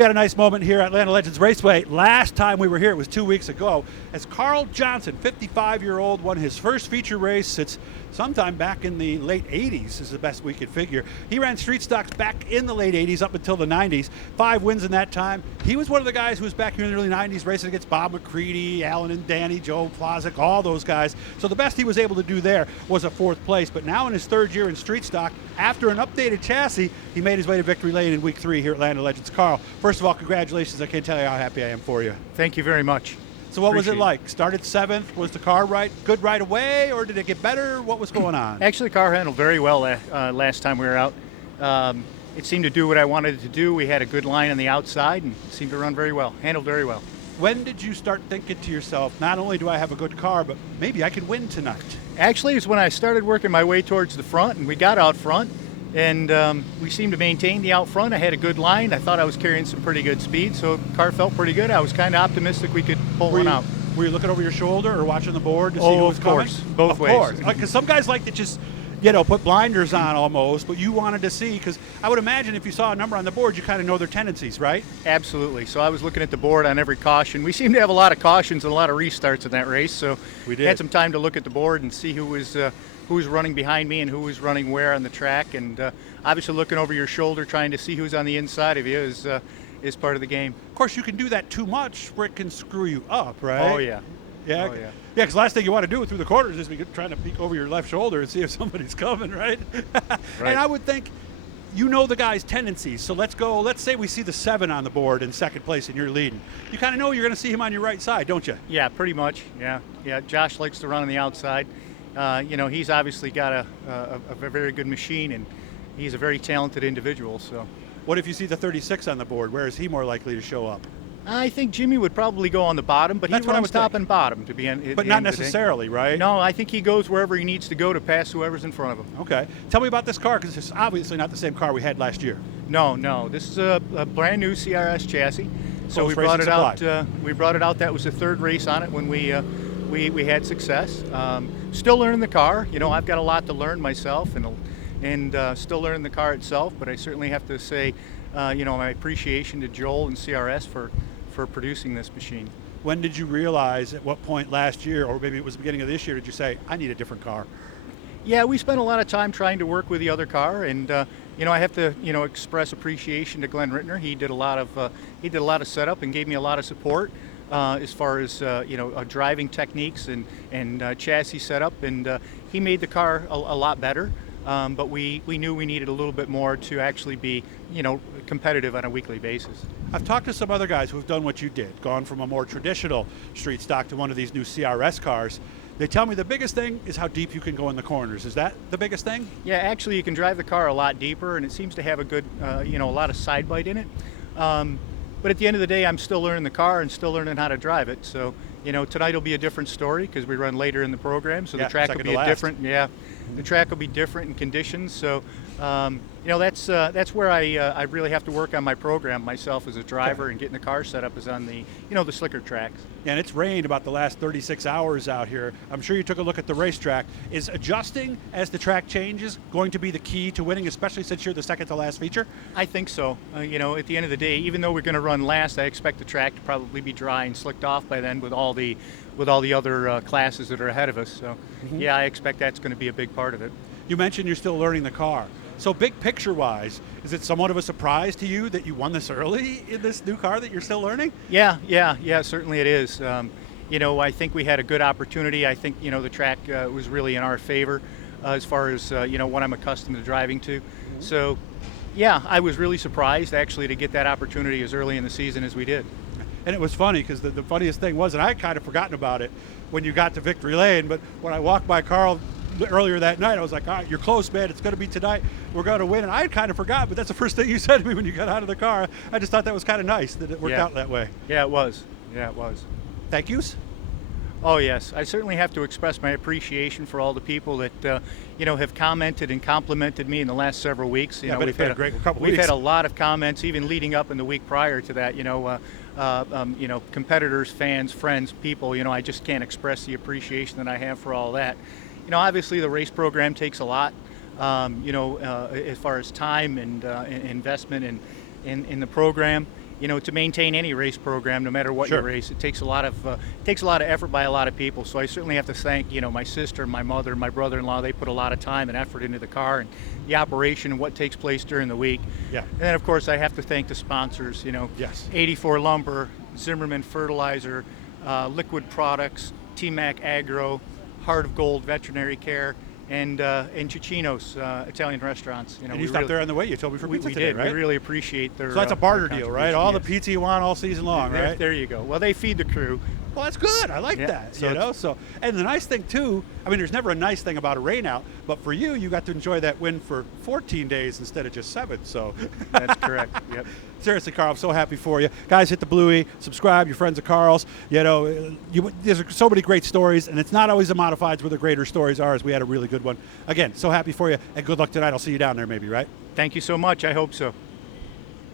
We had a nice moment here at Atlanta Legends Raceway. Last time we were here, it was 2 weeks ago, as Carl Johnson, 55-year-old, won his first feature race since sometime back in the late 80s, is the best we could figure. He ran street stocks back in the late 80s up until the 90s. 5 wins in that time. He was one of the guys who was back here in the early 90s racing against Bob McCready, Alan and Danny, Joe Plozak, all those guys. So the best he was able to do there was a 4th place. But now in his 3rd year in street stock, after an updated chassis, he made his way to victory lane in week 3 here at Atlanta Legends. Carl, first of all, congratulations. I can't tell you how happy I am for you. Thank you very much. So what was it like? Started 7th. Was the car good right away, or did it get better? What was going on? Actually, the car handled very well last time we were out. It seemed to do what I wanted it to do. We had a good line on the outside and it seemed to run very well, handled very well. When did you start thinking to yourself, not only do I have a good car, but maybe I could win tonight? Actually, it's when I started working my way towards the front, and we got out front, and we seemed to maintain the out front. I had a good line. I thought I was carrying some pretty good speed, so the car felt pretty good. I was kind of optimistic we could pull one out. Were you looking over your shoulder or watching the board to see who was coming? Of course, both ways. Of course, because some guys like to just, put blinders on almost, but you wanted to see, because I would imagine if you saw a number on the board, you kind of know their tendencies, right? Absolutely. So I was looking at the board on every caution. We seemed to have a lot of cautions and a lot of restarts in that race, so we did. Had some time to look at the board and see who was running behind me and who was running where on the track, and obviously looking over your shoulder, trying to see who's on the inside of you is part of the game. Of course, you can do that too much where it can screw you up, right? Oh, yeah. Yeah, oh, yeah. Because last thing you want to do through the corners is be trying to peek over your left shoulder and see if somebody's coming, right? Right. And I would think you know the guy's tendencies. So let's say we see the 7 on the board in 2nd place and you're leading. You kind of know you're going to see him on your right side, don't you? Yeah, pretty much. Yeah. Josh likes to run on the outside. He's obviously got a very good machine, and he's a very talented individual. So, what if you see the 36 on the board? Where is he more likely to show up? I think Jimmy would probably go on the bottom, but he runs top and bottom to be in. But not necessarily, right? No, I think he goes wherever he needs to go to pass whoever's in front of him. Okay. Tell me about this car, because it's obviously not the same car we had last year. No. This is a brand new CRS chassis. So we brought it out. That was the 3rd race on it when we had success. Still learning the car. I've got a lot to learn myself, and still learning the car itself. But I certainly have to say, my appreciation to Joel and CRS for producing this machine. When did you realize, at what point last year, or maybe it was the beginning of this year, did you say, I need a different car? Yeah, we spent a lot of time trying to work with the other car, and I have to express appreciation to Glenn Rittner. He did a lot of setup and gave me a lot of support as far as driving techniques and chassis setup, and he made the car a lot better. But we knew we needed a little bit more to actually be, competitive on a weekly basis. I've talked to some other guys who have done what you did, gone from a more traditional street stock to one of these new CRS cars. They tell me the biggest thing is how deep you can go in the corners. Is that the biggest thing? Yeah, actually you can drive the car a lot deeper, and it seems to have a good, a lot of side bite in it. But at the end of the day, I'm still learning the car and still learning how to drive it. So, tonight will be a different story because we run later in the program, so the track will be different. Yeah, the track will be different in conditions. So, that's where I really have to work on my program myself as a driver, and getting the car set up is on the the slicker tracks. Yeah, and it's rained about the last 36 hours out here. I'm sure you took a look at the racetrack. Is adjusting as the track changes going to be the key to winning, especially since you're the second to last feature? I think so. At the end of the day, even though we're going to run last, I expect the track to probably be dry and slicked off by then with all the other classes that are ahead of us. So, yeah, I expect that's going to be a big part of it. You mentioned you're still learning the car. So big picture-wise, is it somewhat of a surprise to you that you won this early in this new car that you're still learning? Yeah, certainly it is. I think we had a good opportunity. I think, the track was really in our favor as far as, what I'm accustomed to driving to. So, yeah, I was really surprised, actually, to get that opportunity as early in the season as we did. And it was funny because the funniest thing was, and I had kind of forgotten about it when you got to victory lane, but when I walked by Carl earlier that night, I was like, all right, you're close, man. It's going to be tonight. We're going to win. And I had kind of forgot, but that's the first thing you said to me when you got out of the car. I just thought that was kind of nice that it worked out that way. Yeah, it was. Thank yous. Oh, yes. I certainly have to express my appreciation for all the people that, have commented and complimented me in the last several weeks. We've had a great couple weeks. We've had a lot of comments, even leading up in the week prior to that. Competitors, fans, friends, people. I just can't express the appreciation that I have for all that. Obviously the race program takes a lot, as far as time and investment in the program. to maintain any race program, no matter what Sure. you race, it takes a lot of effort by a lot of people. So I certainly have to thank my sister, my mother, my brother-in-law. They put a lot of time and effort into the car and the operation and what takes place during the week. Yeah. And then of course I have to thank the sponsors. Yes. 84 Lumber, Zimmerman Fertilizer, Liquid Products, T-Mac Agro, Heart of Gold Veterinary Care, and Cicino's Italian restaurants. And you stopped there on the way. You told me for we pizza today, did. right? We really appreciate their. So that's a barter their deal, right? All the contribution, pizza you want all season long, yes. right? There you go. Well, they feed the crew. Well, that's good. I like Yeah, that. so So, and the nice thing too, I mean, there's never a nice thing about a rain out, but for you, you got to enjoy that win for 14 days instead of just 7. So That's correct. Yep. seriously, Carl, I'm so happy for you. Guys, hit the bluey, subscribe. Your friends of Carl's. There's so many great stories, and it's not always the modifieds where the greater stories are. As we had a really good one. Again, so happy for you, and good luck tonight. I'll see you down there, maybe, right? Thank you so much. I hope so.